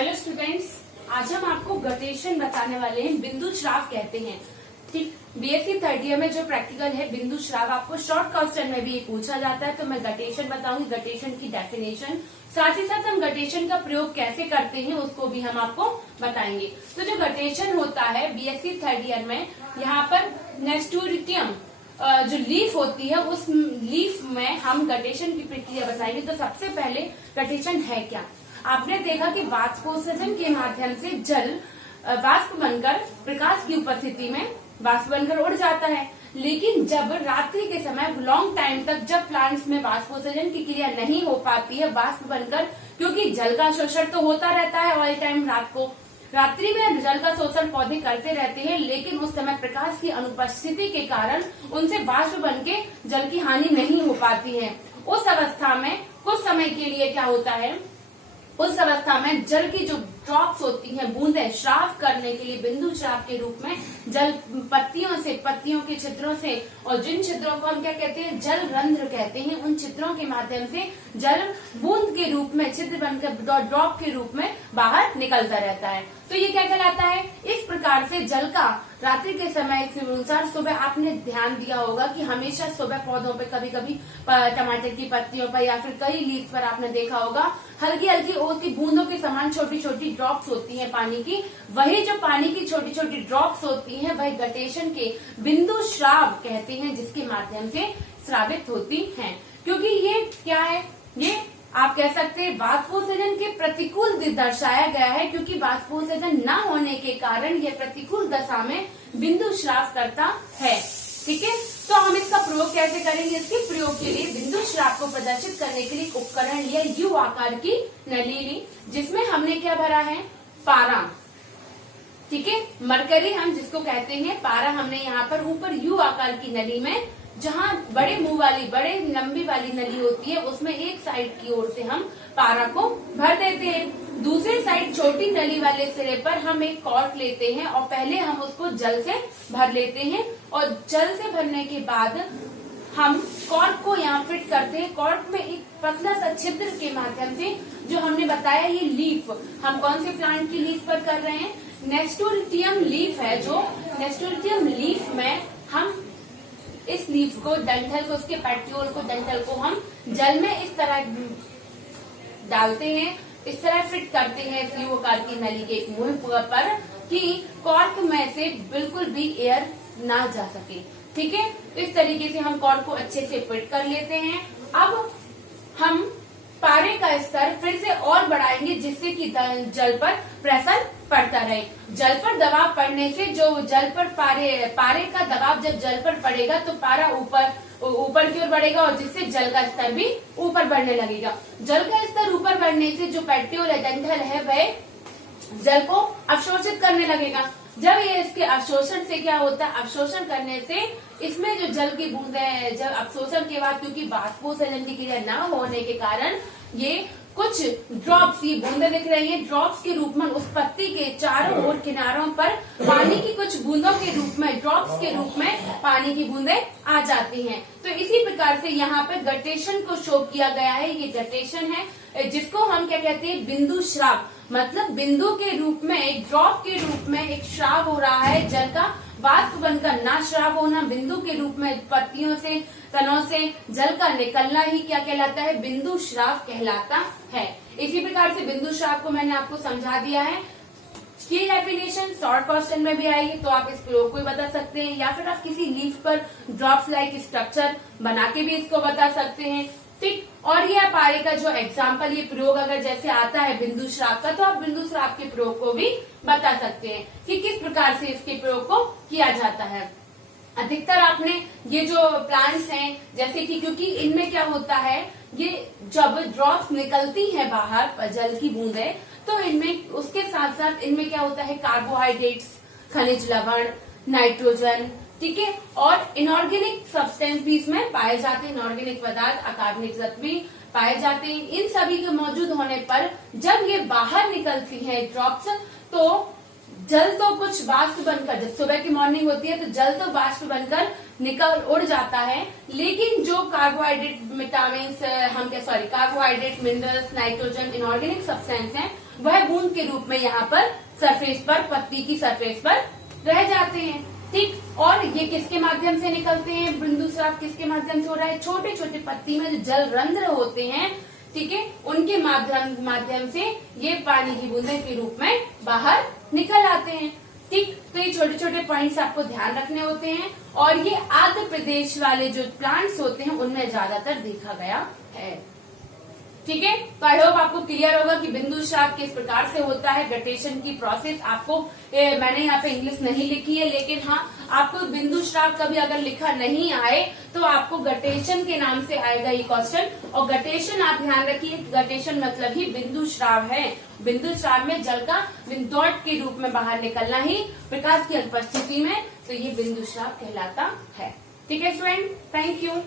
Hello students, आज हम आपको गटेशन बताने वाले हैं। बिंदु श्राव कहते हैं। ठीक, बीएससी थर्ड ईयर में जो प्रैक्टिकल है बिंदु श्राव, आपको शॉर्ट क्वेश्चन में भी ये पूछा जाता है। तो मैं गटेशन बताऊंगी, गटेशन की डेफिनेशन, साथ ही साथ हम गटेशन का प्रयोग कैसे करते हैं उसको भी हम आपको बताएंगे। तो जो गटेशन होता है बीएससी थर्ड ईयर में, यहाँ पर नेस्टोरिटियम जो लीफ होती है, उस लीफ में हम गटेशन की प्रक्रिया बताएंगे। तो सबसे पहले गटेशन है क्या? आपने देखा कि वाष्पोत्सर्जन के माध्यम से जल वाष्प बनकर प्रकाश की उपस्थिति में वाष्प बनकर उड़ जाता है। लेकिन जब रात्रि के समय लॉन्ग टाइम तक जब प्लांट्स में वाष्पोत्सर्जन की क्रिया नहीं हो पाती है वाष्प बनकर, क्योंकि जल का शोषण तो होता रहता है ऑल टाइम, रात्रि में जल का शोषण पौधे करते रहते हैं, लेकिन उस समय प्रकाश की अनुपस्थिति के कारण उनसे वाष्प बनके जल की हानि नहीं हो पाती है। उस अवस्था में कुछ समय के लिए क्या होता है, उस अवस्था में जल की जो ड्रॉप्स होती हैं, बूंदें, श्राव करने के लिए बिंदु श्राव के रूप में जल पत्तियों के छिद्रों से, और जिन छिद्रों को हम क्या कहते हैं, जल रंध्र कहते हैं, उन छिद्रों के माध्यम से जल बूंद के रूप में, छिद्र बनकर ड्रॉप के रूप में बाहर निकलता रहता है। तो ये क्या कहलाता है? इस प्रकार से जल का रात्रि के समय के अनुसार, सुबह आपने ध्यान दिया होगा कि हमेशा सुबह पौधों पे, कभी कभी टमाटर की पत्तियों पर या फिर कई लीफ पर आपने देखा होगा हल्की हल्की ओती बूंदों के समान छोटी छोटी ड्रॉप्स होती हैं पानी की। वही जो पानी की छोटी छोटी ड्रॉप्स होती हैं वही गटेशन के बिंदु श्राव कहते हैं, जिसके माध्यम से स्रावित होती हैं। क्योंकि ये क्या है, ये आप कह सकते हैं वाष्पोत्सर्जन के प्रतिकूल दर्शाया गया है, क्योंकि वाष्पोत्सर्जन न होने के कारण यह प्रतिकूल दशा में बिंदु श्राव करता है। ठीक है, तो हम इसका प्रयोग कैसे करेंगे? इसके प्रयोग के लिए बिंदु श्राव को प्रदर्शित करने के लिए एक उपकरण लिया, यू आकार की नली ली, जिसमें हमने क्या भरा है, पारा। ठीक है, मरकरी हम जिसको कहते हैं, पारा हमने यहाँ पर ऊपर यू आकार की नली में, जहाँ बड़े मुंह वाली, बड़े लंबी वाली नली होती है, उसमें एक साइड की ओर से हम पारा को भर देते हैं। दूसरी साइड छोटी नली वाले सिरे पर हम एक कॉर्क लेते हैं और पहले हम उसको जल से भर लेते हैं, और जल से भरने के बाद हम कॉर्क को यहाँ फिट करते हैं। कॉर्क में एक पतला सा छिद्र के माध्यम से, जो हमने बताया ये लीफ, हम कौन से प्लांट की लीफ पर कर रहे हैं, नेस्टोरिटियम लीफ है, जो नेस्टोरिटियम लीफ में हम इस लीफ को, डंठल को, उसके पेट्यूल को, डंठल को हम जल में इस तरह डालते हैं, इस तरह फिट करते हैं इस यू आकार की नली के एक मुंह पर, कि कॉर्क में से बिल्कुल भी एयर ना जा सके। ठीक है, तो इस तरीके से हम कॉर्क को अच्छे से फिट कर लेते हैं। अब हम पारे का स्तर फिर से और बढ़ाएंगे, जिससे कि जल पर प्रेशर पड़ता रहे। जल पर दबाव पड़ने से, जो जल पर पारे का दबाव जब जल पर पड़ेगा तो पारा ऊपर की ओर बढ़ेगा, और जिससे जल का स्तर भी ऊपर बढ़ने लगेगा। जल का स्तर ऊपर बढ़ने से जो पेट्यूल है, डंठल है, वह जल को अवशोषित करने लगेगा। जब ये इसके अवशोषण से क्या होता है, अवशोषण करने से इसमें जो जल की बूंदें, जब अवशोषण के बाद, क्योंकि वाष्पोत्सर्जन की क्रिया न होने के कारण ये कुछ ड्रॉप्स, ये बूंदें दिख रही हैं, ड्रॉप्स के रूप में उस पत्ती के चारों ओर किनारों पर पानी की कुछ बूंदों के रूप में, ड्रॉप्स के रूप में पानी की बूंदें आ जाती हैं। तो इसी प्रकार से यहाँ पे गटेशन को शो किया गया है। ये गटेशन है, जिसको हम क्या कहते हैं, बिंदु श्राव, मतलब बिंदु के रूप में, एक ड्रॉप के रूप में एक श्राव हो रहा है, जल का वाष्प बनकर ना श्राव होना, बिंदु के रूप में पत्तियों से, तनों से जल का निकलना ही क्या कहलाता है, बिंदु श्राव कहलाता है। इसी प्रकार से बिंदु श्राव को मैंने आपको समझा दिया है। की डेफिनेशन शॉर्ट क्वेश्चन में भी आएगी, तो आप इस प्रयोग को भी बता सकते हैं, या फिर आप किसी लीफ पर ड्रॉप्स लाइक स्ट्रक्चर बना के भी इसको बता सकते हैं। ठीक, और ये पारे का जो एग्जाम्पल, ये प्रयोग अगर जैसे आता है बिंदु श्राव का, तो आप बिंदु श्राव के प्रयोग को भी बता सकते हैं कि किस प्रकार से इसके प्रयोग को किया जाता है। अधिकतर आपने ये जो प्लांट्स हैं, जैसे कि, क्योंकि इनमें क्या होता है, ये जब ड्रॉप्स निकलती है बाहर, जल की बूंदें, तो इनमें उसके साथ साथ इनमें क्या होता है, कार्बोहाइड्रेट्स, खनिज लवण, नाइट्रोजन, ठीक है, और इनऑर्गेनिक सब्सटेंस भी इसमें पाए जाते हैं, इनऑर्गेनिक पदार्थ, अकार्बनिक तत्व भी पाए जाते हैं। इन सभी के मौजूद होने पर जब ये बाहर निकलती है ड्रॉप्स, तो जल तो कुछ वाष्प बनकर, जब सुबह की मॉर्निंग होती है तो जल तो वाष्प बनकर निकल उड़ जाता है, लेकिन जो carbohydrate, vitamin, carbohydrate, minerals, nitrogen, inorganic substance हैं, वह बूंद के रूप में यहाँ पर सरफेस पर, पत्ती की सरफेस पर रह जाते हैं। ठीक, और ये किसके माध्यम से निकलते हैं? बिंदु स्राव किसके माध्यम से हो रहा है? छोटे छोटे पत्ती में जो जल रंध्र होते हैं, ठीक है, उनके माध्यम से ये पानी की बूंदे के रूप में बाहर निकल आते हैं। ठीक, तो ये छोटे छोटे पॉइंट्स आपको ध्यान रखने होते हैं और ये आंध्र प्रदेश वाले जो प्लांट्स होते हैं उनमें ज्यादातर देखा गया है। ठीक है, तो आई होप आपको क्लियर होगा कि बिंदु स्राव किस प्रकार से होता है। गटेशन की प्रोसेस आपको मैंने यहाँ पे इंग्लिश नहीं लिखी है, लेकिन हाँ आपको बिंदु स्राव कभी अगर लिखा नहीं आए तो आपको गटेशन के नाम से आएगा ये क्वेश्चन। और गटेशन आप ध्यान रखिए, गटेशन मतलब ही बिंदु स्राव है। बिंदु स्राव में जल का बिंदौट के रूप में बाहर निकलना ही प्रकाश की अनुपस्थिति में, तो ये बिंदु स्राव कहलाता है। ठीक है स्टूडेंट, थैंक यू।